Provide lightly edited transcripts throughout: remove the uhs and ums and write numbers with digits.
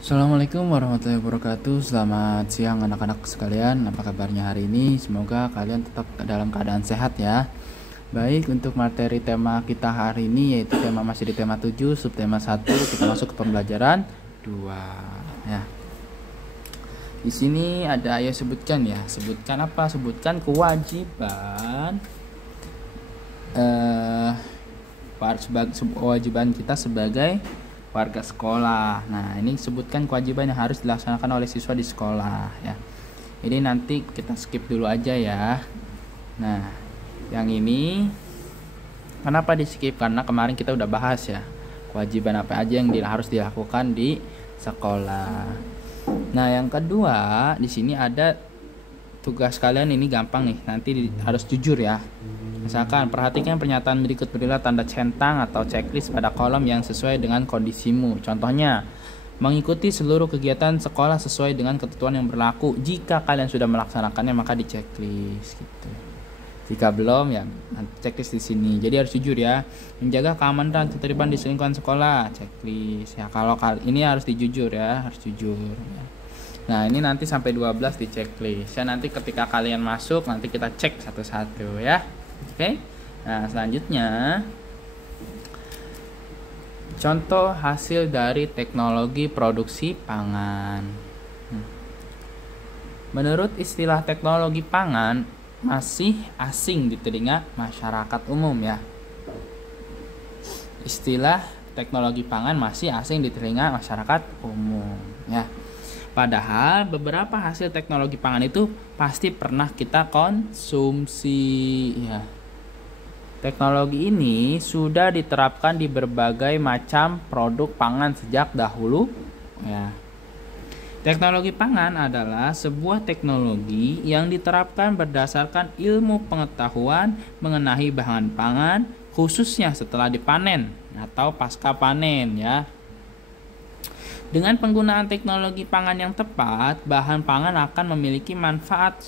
Assalamualaikum warahmatullahi wabarakatuh. Selamat siang anak-anak sekalian. Apa kabarnya hari ini? Semoga kalian tetap dalam keadaan sehat ya. Baik, untuk materi tema kita hari ini yaitu tema masih di tema 7, subtema 1, kita masuk ke pembelajaran 2 ya. Di sini ada ayo sebutkan ya. Sebutkan apa? Sebutkan kewajiban kewajiban kita sebagai warga sekolah. Nah, ini sebutkan kewajiban yang harus dilaksanakan oleh siswa di sekolah ya. Ini nanti kita skip dulu aja ya. Nah, yang ini kenapa di skip? Karena kemarin kita udah bahas ya, kewajiban apa aja yang harus dilakukan di sekolah. Nah, yang kedua di sini ada tugas kalian, ini gampang nih. Nanti harus jujur ya. Misalkan, perhatikan pernyataan berikut, berilah tanda centang atau checklist pada kolom yang sesuai dengan kondisimu. Contohnya, mengikuti seluruh kegiatan sekolah sesuai dengan ketentuan yang berlaku. Jika kalian sudah melaksanakannya maka di checklist gitu. Jika belum ya checklist di sini. Jadi harus jujur ya. Menjaga keamanan dan ketertiban di lingkungan sekolah, checklist ya. Kalau kali ini harus dijujur ya, harus jujur ya. Nah, ini nanti sampai 12 di checklist. Ya, nanti ketika kalian masuk nanti kita cek satu-satu ya. Oke. Nah, selanjutnya contoh hasil dari teknologi produksi pangan. Menurut istilah teknologi pangan masih asing di telinga masyarakat umum ya. Istilah teknologi pangan masih asing di telinga masyarakat umum ya. Padahal beberapa hasil teknologi pangan itu pasti pernah kita konsumsi ya. Teknologi ini sudah diterapkan di berbagai macam produk pangan sejak dahulu ya. Teknologi pangan adalah sebuah teknologi yang diterapkan berdasarkan ilmu pengetahuan mengenai bahan pangan, khususnya setelah dipanen atau pasca panen ya. Dengan penggunaan teknologi pangan yang tepat, bahan pangan akan memiliki manfaat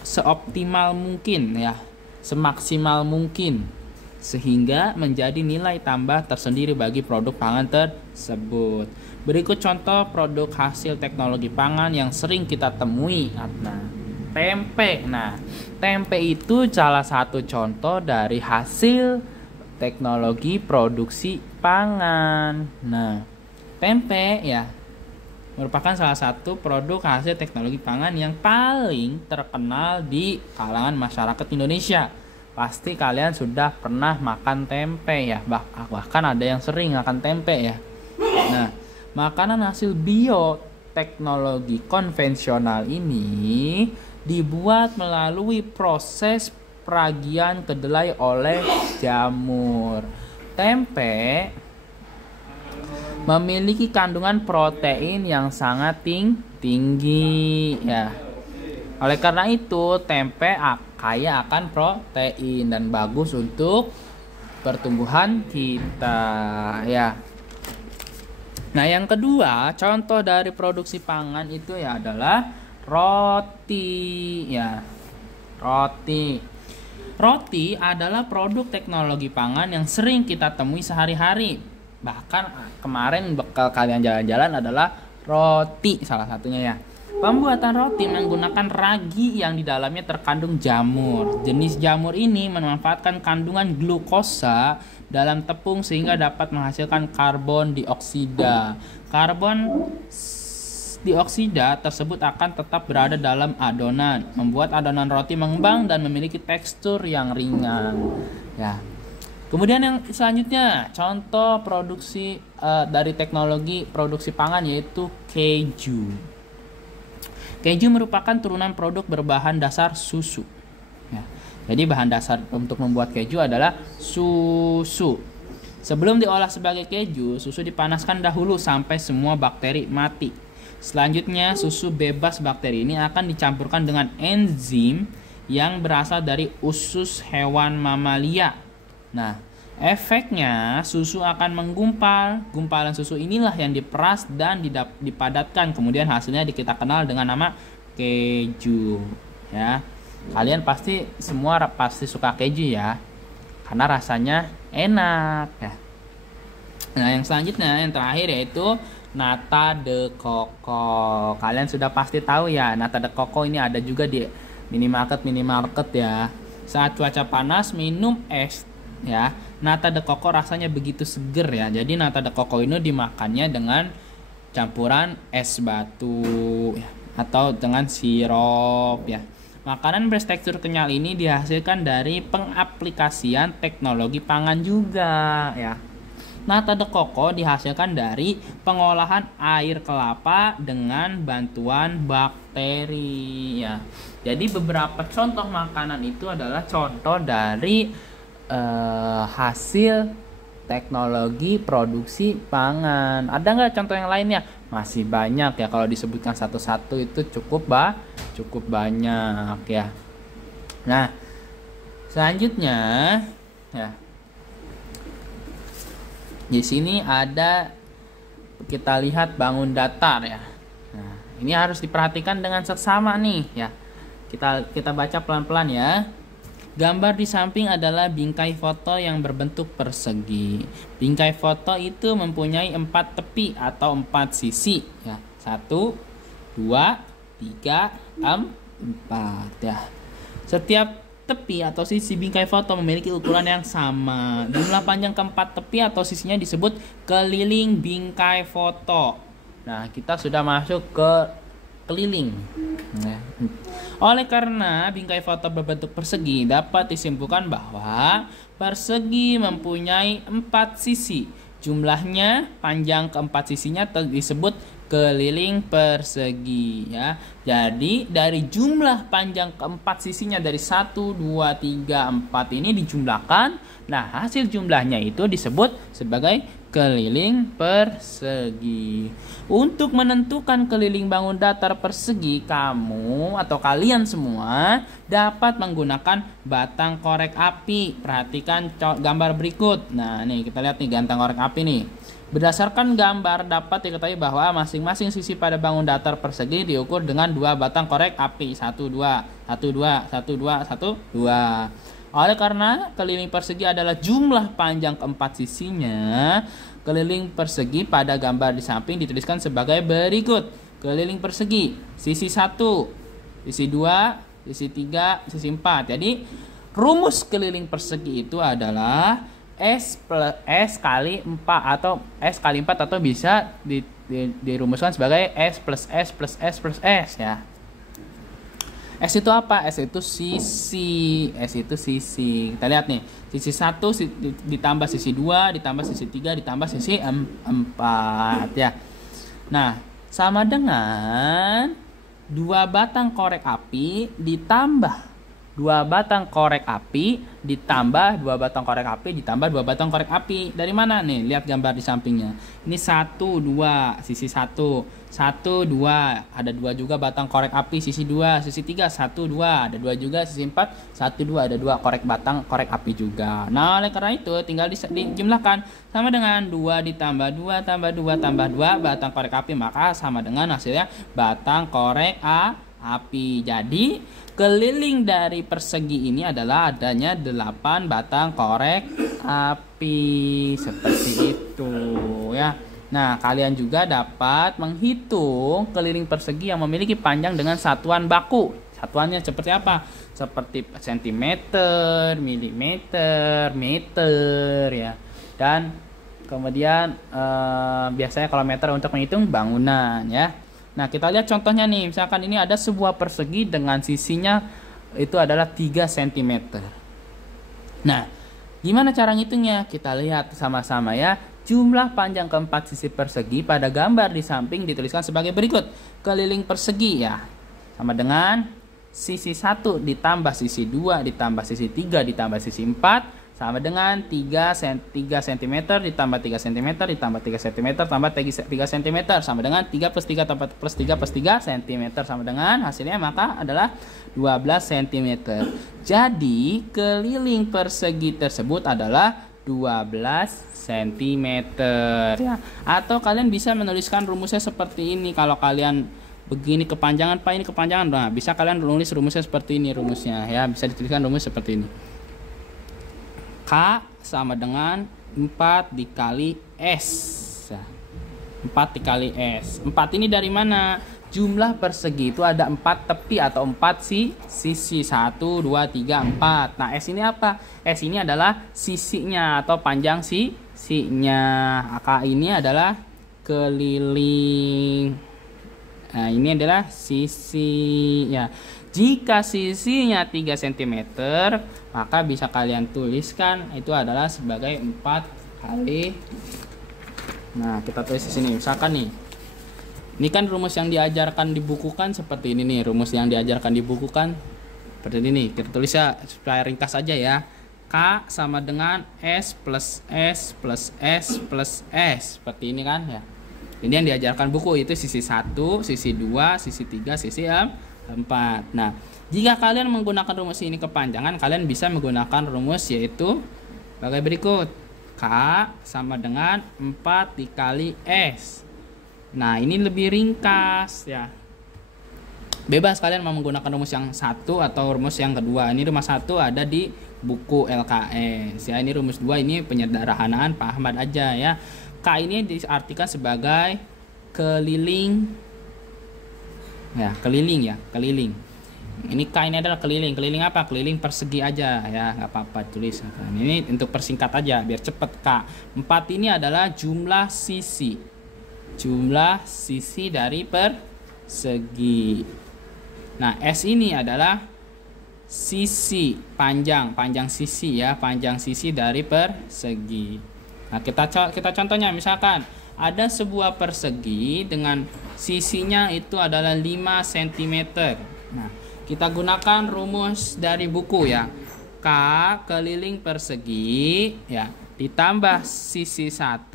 seoptimal mungkin ya, semaksimal mungkin, sehingga menjadi nilai tambah tersendiri bagi produk pangan tersebut. Berikut contoh produk hasil teknologi pangan yang sering kita temui. Nah, tempe. Nah, tempe itu salah satu contoh dari hasil teknologi produksi pangan. Nah, tempe ya merupakan salah satu produk hasil teknologi pangan yang paling terkenal di kalangan masyarakat Indonesia. Pasti kalian sudah pernah makan tempe ya, bahkan ada yang sering makan tempe ya. Nah, makanan hasil bioteknologi konvensional ini dibuat melalui proses peragian kedelai oleh jamur. Tempe memiliki kandungan protein yang sangat tinggi ya. Oleh karena itu, tempe kaya akan protein dan bagus untuk pertumbuhan kita ya. Nah, yang kedua, contoh dari produksi pangan itu ya adalah roti ya. Roti adalah produk teknologi pangan yang sering kita temui sehari-hari. Bahkan kemarin bekal kalian jalan-jalan adalah roti salah satunya ya. Pembuatan roti menggunakan ragi yang di dalamnya terkandung jamur. Jenis jamur ini memanfaatkan kandungan glukosa dalam tepung sehingga dapat menghasilkan karbon dioksida. Karbon dioksida tersebut akan tetap berada dalam adonan, membuat adonan roti mengembang dan memiliki tekstur yang ringan. Ya. Kemudian yang selanjutnya, contoh produksi dari teknologi produksi pangan yaitu keju. Keju merupakan turunan produk berbahan dasar susu. Ya. Jadi bahan dasar untuk membuat keju adalah susu. Sebelum diolah sebagai keju, susu dipanaskan dahulu sampai semua bakteri mati. Selanjutnya, susu bebas bakteri ini akan dicampurkan dengan enzim yang berasal dari usus hewan mamalia. Nah, efeknya susu akan menggumpal. Gumpalan susu inilah yang diperas dan dipadatkan. Kemudian hasilnya kita kenal dengan nama keju. Ya, kalian semua pasti suka keju ya, karena rasanya enak ya. Nah, yang selanjutnya yang terakhir yaitu nata de coco. Kalian sudah pasti tahu ya, nata de coco ini ada juga di minimarket ya. Saat cuaca panas minum es ya. Nata de coco rasanya begitu seger ya. Jadi nata de coco ini dimakannya dengan campuran es batu ya, atau dengan sirup ya. Makanan bertekstur kenyal ini dihasilkan dari pengaplikasian teknologi pangan juga ya. Nata de coco dihasilkan dari pengolahan air kelapa dengan bantuan bakteri ya. Jadi beberapa contoh makanan itu adalah contoh dari hasil teknologi produksi pangan. Ada nggak contoh yang lainnya? Masih banyak ya, kalau disebutkan satu-satu itu cukup banyak ya. Nah, selanjutnya ya. Di sini ada, kita lihat bangun datar ya. Nah, ini harus diperhatikan dengan seksama nih ya. Kita baca pelan-pelan ya. Gambar di samping adalah bingkai foto yang berbentuk persegi. Bingkai foto itu mempunyai 4 tepi atau 4 sisi ya. 1, 2, 3, 4 ya. Setiap tepi atau sisi bingkai foto memiliki ukuran yang sama. Jumlah panjang keempat tepi atau sisinya disebut keliling bingkai foto. Nah, kita sudah masuk ke keliling. Nah, oleh karena bingkai foto berbentuk persegi, dapat disimpulkan bahwa persegi mempunyai 4 sisi. Jumlahnya panjang keempat sisinya disebut keliling persegi ya. Jadi dari jumlah panjang keempat sisinya dari 1, 2, 3, 4 ini dijumlahkan. Nah, hasil jumlahnya itu disebut sebagai keliling persegi. Untuk menentukan keliling bangun datar persegi, kamu atau kalian semua dapat menggunakan batang korek api. Perhatikan gambar berikut. Nah, nih kita lihat nih batang korek api nih. Berdasarkan gambar dapat diketahui bahwa masing-masing sisi pada bangun datar persegi diukur dengan 2 batang korek api. 1, 2, 1, 2, 1, 2, 1, 2. Oleh karena keliling persegi adalah jumlah panjang keempat sisinya, keliling persegi pada gambar di samping dituliskan sebagai berikut. Keliling persegi, sisi 1, sisi 2, sisi 3, sisi 4. Jadi rumus keliling persegi itu adalah S kali 4 atau S kali 4 atau bisa dirumuskan sebagai S plus S plus S plus S ya. S itu apa? S itu sisi. S itu sisi. Kita lihat nih. Sisi 1 ditambah sisi 2 ditambah sisi 3 ditambah sisi 4 ya. Nah, sama dengan 2 batang korek api ditambah 2 batang korek api ditambah 2 batang korek api ditambah 2 batang korek api. Dari mana nih? Lihat gambar di sampingnya. Ini 1, 2, sisi 1, 1, 2. Ada 2 juga batang korek api sisi 2, sisi 3, 1, 2. Ada 2 juga sisi 4, 1, 2. Ada 2 batang korek api juga. Nah, oleh karena itu tinggal dijumlahkan. Sama dengan 2 ditambah 2 tambah 2 tambah 2 batang korek api, maka sama dengan hasilnya batang korek api. Jadi keliling dari persegi ini adalah adanya 8 batang korek api. Seperti itu ya. Nah, kalian juga dapat menghitung keliling persegi yang memiliki panjang dengan satuan baku. Satuannya seperti apa? Seperti sentimeter, milimeter, meter ya. Dan kemudian biasanya kalau meter untuk menghitung bangunan ya. Nah, kita lihat contohnya nih. Misalkan ini ada sebuah persegi dengan sisinya itu adalah 3 cm. Nah, gimana cara ngitungnya? Kita lihat sama-sama ya. Jumlah panjang keempat sisi persegi pada gambar di samping dituliskan sebagai berikut. Keliling persegi ya. Sama dengan sisi 1 ditambah sisi 2 ditambah sisi 3 ditambah sisi 4. Sama dengan 3 cm ditambah 3 cm ditambah 3 cm tambah 3 cm sama dengan 3 plus 3 tambah plus 3 plus 3 cm sama dengan hasilnya maka adalah 12 cm. Jadi keliling persegi tersebut adalah 12 cm ya. Atau kalian bisa menuliskan rumusnya seperti ini. Kalau kalian begini kepanjangan Pak, ini kepanjangan, nah bisa kalian nulis rumusnya seperti ini rumusnya ya. Bisa dituliskan rumus seperti ini. K sama dengan 4 dikali S. 4 dikali S. 4 ini dari mana? Jumlah persegi itu ada 4 tepi atau 4 sisi. 1, 2, 3, 4. Nah, S ini apa? S ini adalah sisinya atau panjang sisinya. K ini adalah keliling. Nah, ini adalah sisi ya. Jika sisinya 3 cm, maka bisa kalian tuliskan itu adalah sebagai 4 kali. Nah, kita tulis di sini. Misalkan nih, ini kan rumus yang diajarkan di buku kan seperti ini nih. Rumus yang diajarkan di buku kan seperti ini nih. Kita tulis ya supaya ringkas aja ya. K sama dengan S plus S plus S plus S. Seperti ini kan ya. Ini yang diajarkan buku, itu sisi 1, sisi 2, sisi 3, sisi 4. Nah, jika kalian menggunakan rumus ini kepanjangan, kalian bisa menggunakan rumus yaitu sebagai berikut. K sama dengan 4 dikali S. Nah, ini lebih ringkas ya. Bebas kalian mau menggunakan rumus yang satu atau rumus yang kedua. Ini rumus 1 ada di buku LKS ya. Ini rumus 2 ini penyederhanaan Pak Ahmad aja ya. K ini diartikan sebagai keliling ya, keliling. Ini K ini adalah keliling. Keliling apa? Keliling persegi aja ya, nggak apa-apa tulis. Ini untuk persingkat aja biar cepet. K 4 ini adalah jumlah sisi. Jumlah sisi dari persegi. Nah, S ini adalah sisi, panjang sisi ya, panjang sisi dari persegi. Nah, kita contohnya misalkan ada sebuah persegi dengan sisinya itu adalah 5 cm. Nah, kita gunakan rumus dari buku ya. K keliling persegi ya, ditambah sisi 1,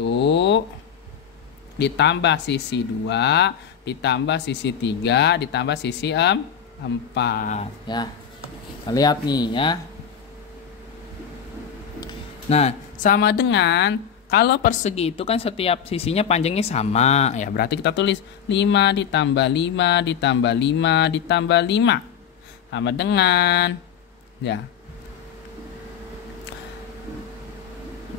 ditambah sisi 2, ditambah sisi 3, ditambah sisi 4 ya. Kita lihat nih ya. Nah, sama dengan kalau persegi itu kan setiap sisinya panjangnya sama ya, berarti kita tulis 5 ditambah 5 ditambah 5 ditambah 5 sama dengan ya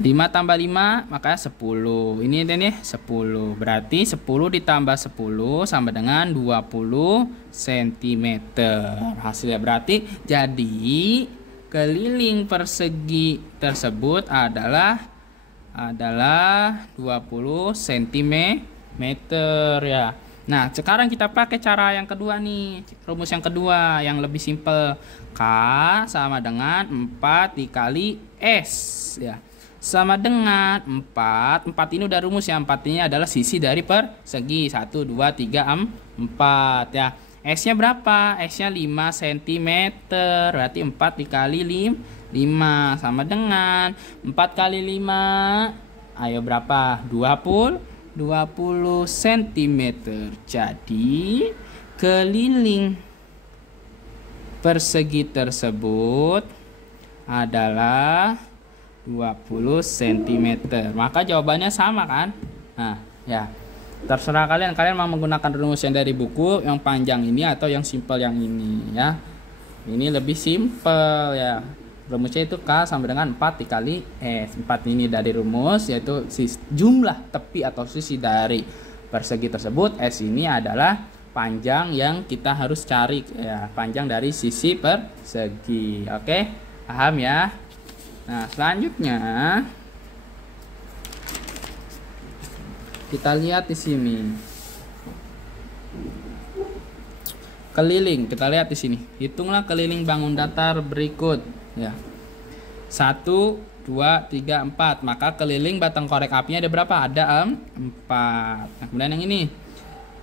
5 tambah 5 maka 10. Ini 10. Berarti 10 ditambah 10 sama dengan 20 cm. Hasilnya berarti jadi keliling persegi tersebut adalah 20 cm ya. Nah, sekarang kita pakai cara yang kedua nih. Rumus yang kedua yang lebih simpel. K sama dengan 4 dikali S ya. Sama dengan 4 ini udah rumus ya. 4 ini adalah sisi dari persegi. 1, 2, 3, 4 ya. S nya berapa? S nya 5 cm. Berarti 4 dikali 5 sama dengan 4 kali 5. Ayo berapa? 20 cm. Jadi keliling persegi tersebut adalah 20 cm. Maka jawabannya sama kan? Nah, ya. Terserah kalian mau menggunakan rumus yang dari buku yang panjang ini atau yang simpel yang ini ya. Ini lebih simpel ya. Rumusnya itu K sama dengan 4 dikali S. 4 ini dari rumus yaitu jumlah tepi atau sisi dari persegi tersebut. S ini adalah panjang yang kita harus cari ya, panjang dari sisi persegi. Oke? Paham ya? Nah, selanjutnya kita lihat di sini. Keliling, kita lihat di sini. Hitunglah keliling bangun datar berikut ya. 1, 2, 3, 4. Maka keliling batang korek apinya ada berapa? Ada 4. Nah, kemudian yang ini.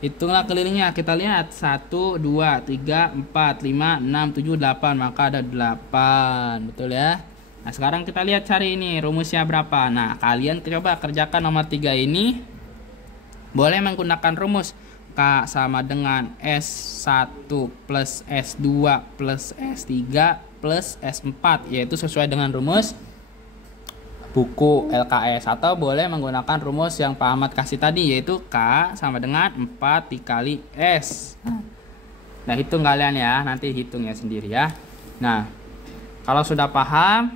Hitunglah kelilingnya. Kita lihat 1, 2, 3, 4, 5, 6, 7, 8. Maka ada 8. Betul ya? Nah, sekarang kita lihat cari ini rumusnya berapa. Nah, kalian coba kerjakan nomor 3 ini. Boleh menggunakan rumus K sama dengan S1 plus S2 plus S3 plus S4, yaitu sesuai dengan rumus buku LKS, atau boleh menggunakan rumus yang Pak Ahmad kasih tadi, yaitu K sama dengan 4 dikali S. Nah, hitung kalian ya, nanti hitungnya sendiri ya. Nah, kalau sudah paham,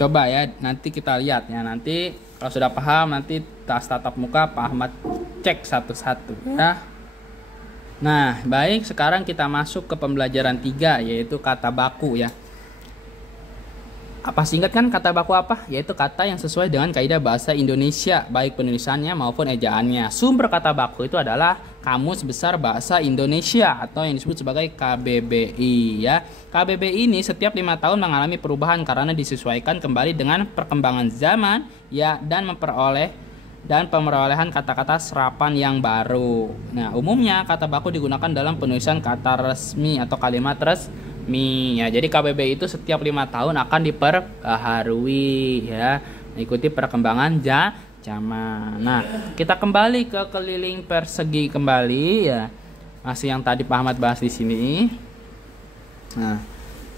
coba ya nanti kita lihat ya, nanti Kalau sudah paham, nanti tas tatap muka Pak Ahmad cek satu-satu ya. Nah, baik, sekarang kita masuk ke pembelajaran 3, yaitu kata baku ya. Apa singkat kan kata baku apa? Yaitu kata yang sesuai dengan kaidah bahasa Indonesia, baik penulisannya maupun ejaannya. Sumber kata baku itu adalah Kamus Besar Bahasa Indonesia atau yang disebut sebagai KBBI ya. KBBI ini setiap 5 tahun mengalami perubahan karena disesuaikan kembali dengan perkembangan zaman ya, dan pemerolehan kata-kata serapan yang baru. Nah, umumnya kata baku digunakan dalam penulisan kata resmi atau kalimat resmi ya. Jadi KBBI itu setiap 5 tahun akan diperbaharui ya, mengikuti perkembangan zaman. Nah, kita kembali ke keliling persegi kembali ya. Masih yang tadi Pak Ahmad bahas di sini. Nah,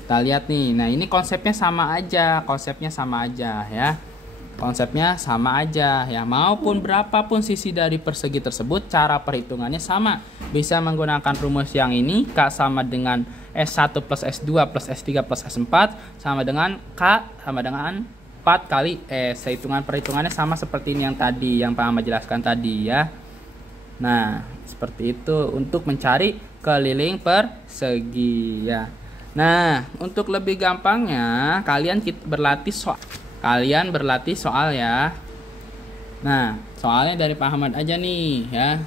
kita lihat nih. Nah, ini konsepnya sama aja ya. Konsepnya sama aja ya, maupun berapapun sisi dari persegi tersebut, cara perhitungannya sama. Bisa menggunakan rumus yang ini, K sama dengan S1 plus S2 plus S3 plus S4 sama dengan K sama dengan 4 kali S. Perhitungannya sama seperti ini yang tadi, yang Pak Ahmad jelaskan tadi ya. Nah, seperti itu untuk mencari keliling persegi ya. Nah, untuk lebih gampangnya kalian berlatih soal ya. Nah, soalnya dari Pak Ahmad aja nih ya.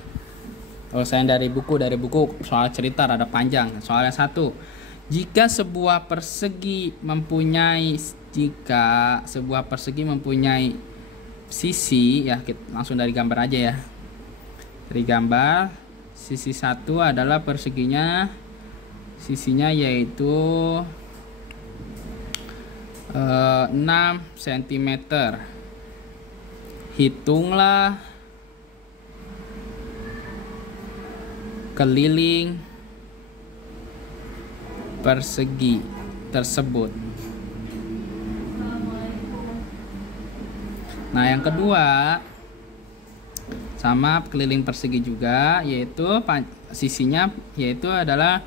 Kalau saya dari buku soal cerita rada panjang. Soalnya 1. Jika sebuah persegi mempunyai sisi ya, kita langsung dari gambar aja ya. Dari gambar, sisi 1 adalah sisinya yaitu 6 cm. Hitunglah keliling persegi tersebut. Nah, yang kedua sama keliling persegi juga, yaitu sisinya yaitu adalah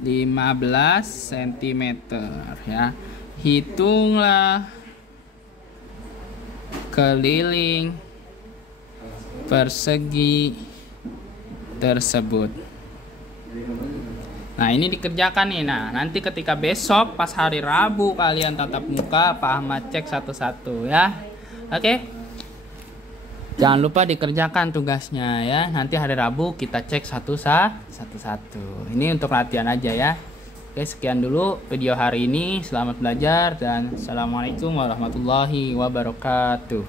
15 cm ya. Hitunglah keliling persegi tersebut. Nah, ini dikerjakan nih. Nah, nanti ketika besok pas hari Rabu kalian tatap muka, Pak Ahmad cek satu-satu ya. Oke. Jangan lupa dikerjakan tugasnya ya. Nanti hari Rabu kita cek satu-satu. Ini untuk latihan aja ya. Oke, sekian dulu video hari ini. Selamat belajar dan assalamualaikum warahmatullahi wabarakatuh.